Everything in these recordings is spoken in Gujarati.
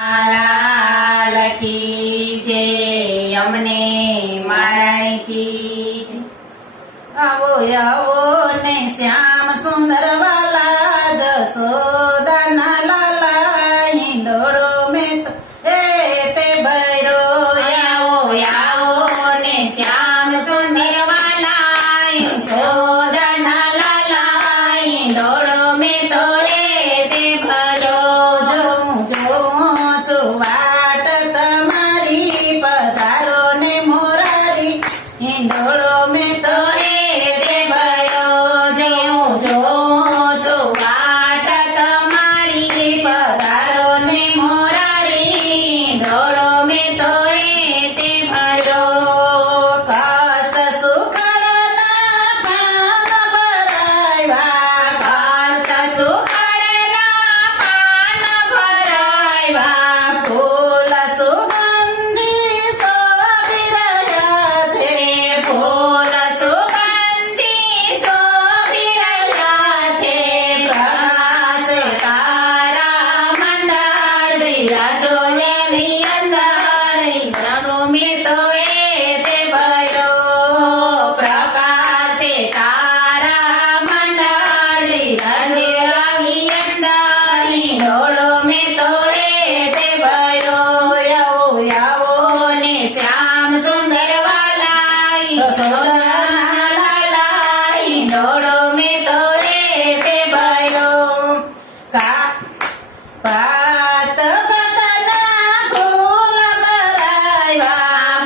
લાલ કી જય અમને મારાણી કી જય. આવો આવો ને શ્યામ સુંદર વાલા જસોદાના લાલા હિંડોળો મેં તો એ તે ભૈરો. આવો આવો ને શ્યામ સુંદર વાલા યશોદાના લાલા હિંડોળો મેં તો એ તે ભરો. જોઉં વાટ તમારી પધારો ને મોરારી હિંડોળો મેં તો એ તે ભયો. જોઉં વાટ તમારી પધારો ને મોરારી હિંડોળો મેં તો એ તે ભયો. કષ્ટ સુખડના પાન ભરાવ્યા, કષ્ટ સુખડના પાન ભરાવ્યા, ફૂલ સુગંધી શોભી રહ્યા છે, ફૂલ સુગંધી શોભી રહ્યા છે. પ્રકાશ તારા મંડળ બિરાજો એની અંદર હિંડોળો મેં તો એ તે ભયો. પ્રકાશે તારા મંડળ બિરાજો એની અંદર હિંડોળો મેં તો એ તે ભયો. આવો આવો ને શ્યામ સુંદર વાલા યશોદાના લાલા હિંડોળો મેં તો એ તે ભયો. ભાત ભાતના ફૂલ ભરાવ્યા,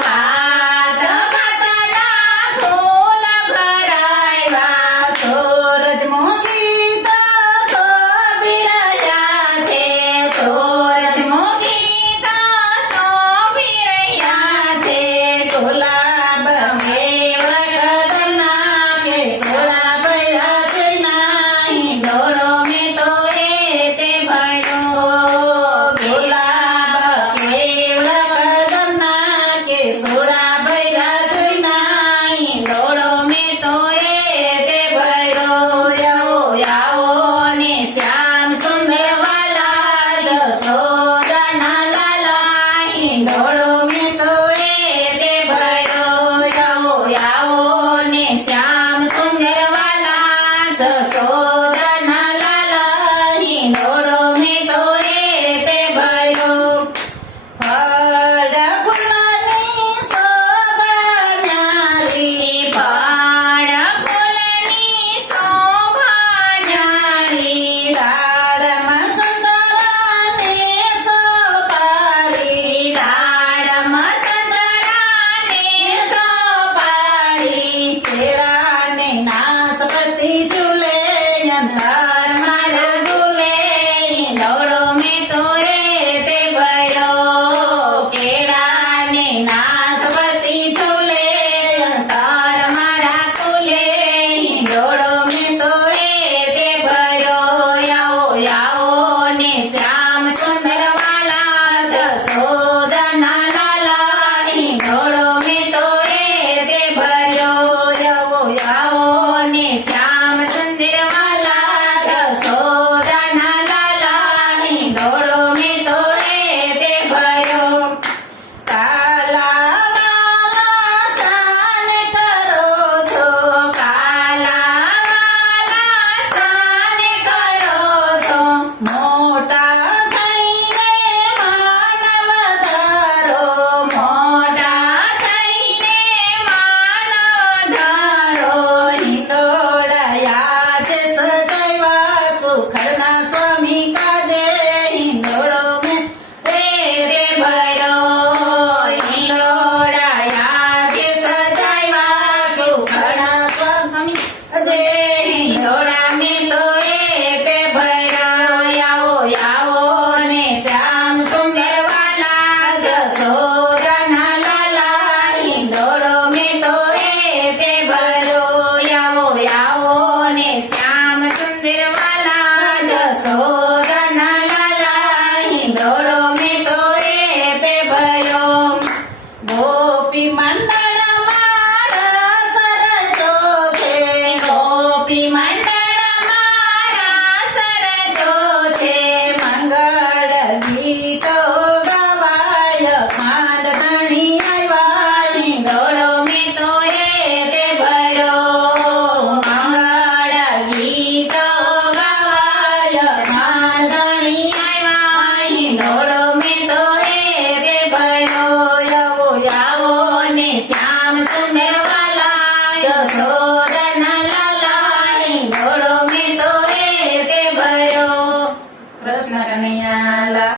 યશોદાના